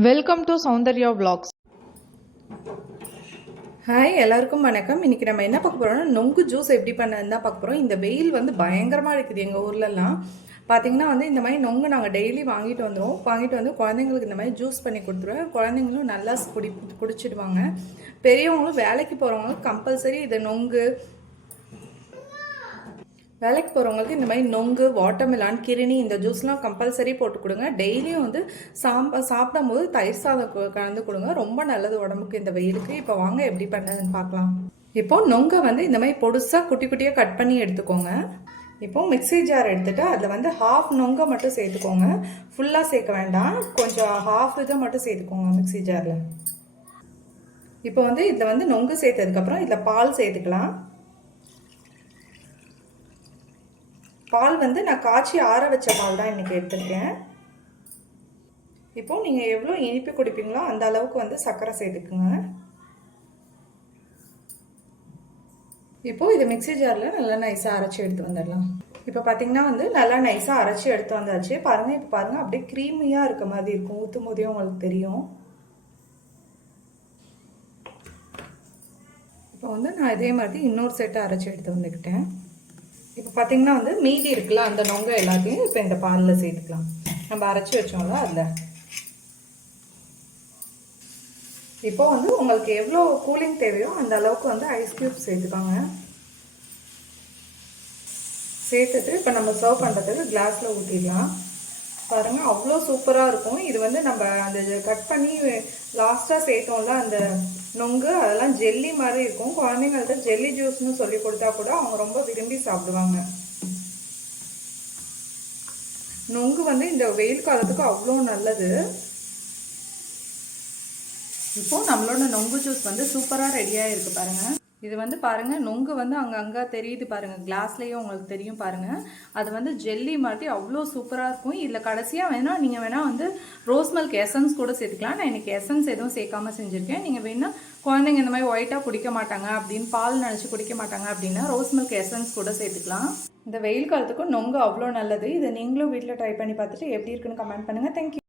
Welcome to Soundarya vlogs. Hi எல்லாருக்கும் வணக்கம். இன்றைக்கி நம்ம என்ன பார்க்க போகிறோம்னா நொங்கு ஜூஸ் எப்படி பண்ணதுன்னு தான் பார்க்க போகிறோம். இந்த வெயில் வந்து பயங்கரமாக இருக்குது எங்கள் ஊர்லலாம். பார்த்திங்கன்னா வந்து இந்த மாதிரி நொங்கு நாங்கள் டெய்லி வாங்கிட்டு வந்துடுவோம். வாங்கிட்டு வந்து குழந்தைங்களுக்கு இந்த மாதிரி ஜூஸ் பண்ணி கொடுத்துருவேன். குழந்தைங்களும் நல்லா குடிச்சிடுவாங்க. பெரியவங்களும் வேலைக்கு போகிறவங்களும் கம்பல்சரி இதை நொங்கு, வேலைக்கு போகிறவங்களுக்கு இந்த மாதிரி நொங்கு, வாட்டர்மெலான், கிருணி இந்த ஜூஸ்லாம் கம்பல்சரி போட்டு கொடுங்க. டெய்லியும் வந்து சாப்பிடும் போது தயிர் சாதம் கலந்து கொடுங்க. ரொம்ப நல்லது உடம்புக்கு இந்த வெயிலுக்கு. இப்போ வாங்க எப்படி பண்ணதுன்னு பார்க்கலாம். இப்போது நொங்கை வந்து இந்த மாதிரி பொடுசாக குட்டி குட்டியாக கட் பண்ணி எடுத்துக்கோங்க. இப்போது மிக்ஸி ஜார் எடுத்துகிட்டு அதில் வந்து ஹாஃப் நொங்கை மட்டும் சேர்த்துக்கோங்க. ஃபுல்லாக சேர்க்க வேண்டாம், கொஞ்சம் ஹாஃப் இதை மட்டும் சேர்த்துக்கோங்க மிக்ஸி ஜாரில். இப்போ வந்து இதில் வந்து நொங்கு சேர்த்ததுக்கப்புறம் இதில் பால் சேர்த்துக்கலாம். பால் வந்து நான் காய்ச்சி ஆற வச்ச பால் தான் இன்றைக்கி எடுத்துருக்கேன். இப்போது நீங்கள் எவ்வளோ இனிப்பு குடிப்பீங்களோ அந்த அளவுக்கு வந்து சர்க்கரை சேர்த்துக்குங்க. இப்போது இதை மிக்ஸி ஜாரில் நல்லா நைஸாக அரைச்சி எடுத்து வந்துடலாம். இப்போ பார்த்தீங்கன்னா வந்து நல்லா நைஸாக அரைச்சி எடுத்து வந்தாச்சு. பாருங்கள், இப்போ பாருங்கள் அப்படியே க்ரீமியாக இருக்க மாதிரி இருக்கும். ஊற்றும் போதே உங்களுக்கு தெரியும். இப்போ வந்து நான் இதே மாதிரி இன்னொரு செட்டை அரைச்சி எடுத்து வந்துக்கிட்டேன். இப்போ பார்த்தீங்கன்னா வந்து மீதி இருக்குல்ல அந்த நொங்கை எல்லாத்தையும் இப்போ இந்த பாலில் சேர்த்துக்கலாம். நம்ம அரைச்சி வச்சோம்ல அதில். இப்போ வந்து உங்களுக்கு எவ்வளோ கூலிங் தேவையோ அந்த அளவுக்கு வந்து ஐஸ் க்யூப் சேர்த்துக்காங்க. சேர்த்துட்டு இப்போ நம்ம சர்வ் பண்ணுறதுக்கு கிளாஸில் ஊற்றிடலாம். பாருங்கள், அவ்வளோ சூப்பராக இருக்கும். இது வந்து நம்ம அந்த கட் பண்ணி லாஸ்ட்டாக சேர்த்தோம்ல அந்த நொங்கு, அதெல்லாம் ஜெல்லி மாதிரி இருக்கும். குழந்தைங்கள்ட்ட ஜெல்லி ஜூஸ்னு சொல்லி கொடுத்தா கூட அவங்க ரொம்ப விரும்பி சாப்பிடுவாங்க. நொங்கு வந்து இந்த வெயில் காலத்துக்கு அவ்வளோ நல்லது. இப்போது நம்மளோட நொங்கு ஜூஸ் வந்து சூப்பராக ரெடியாக இருக்குது பாருங்கள். இது வந்து பாருங்கள், நொங்கு வந்து அங்கங்கே தெரியுது பாருங்கள், கிளாஸ்லேயும் உங்களுக்கு தெரியும் பாருங்கள். அது வந்து ஜெல்லி மாதிரி அவ்வளோ சூப்பராக இருக்கும். இதில் கடைசியாக வேணால் நீங்கள் வேணால் வந்து ரோஸ் மில்க் எசன்ஸ் கூட சேர்த்துக்கலாம். நான் இன்றைக்கி எசன்ஸ் எதுவும் சேர்க்காமல் செஞ்சுருக்கேன். நீங்கள் வேணால் குழந்தைங்க இந்த மாதிரி ஒயிட்டாக குடிக்க மாட்டாங்க அப்படின்னு, பால் நினச்சி குடிக்க மாட்டாங்க அப்படின்னா ரோஸ் மில்க் எசன்ஸ் கூட சேர்த்துக்கலாம். இந்த வெயில் காலத்துக்கும் நொங்கு அவ்வளோ நல்லது. இதை நீங்களும் வீட்டில் ட்ரை பண்ணி பார்த்துட்டு எப்படி இருக்குன்னு கமெண்ட் பண்ணுங்கள். தேங்க்யூ.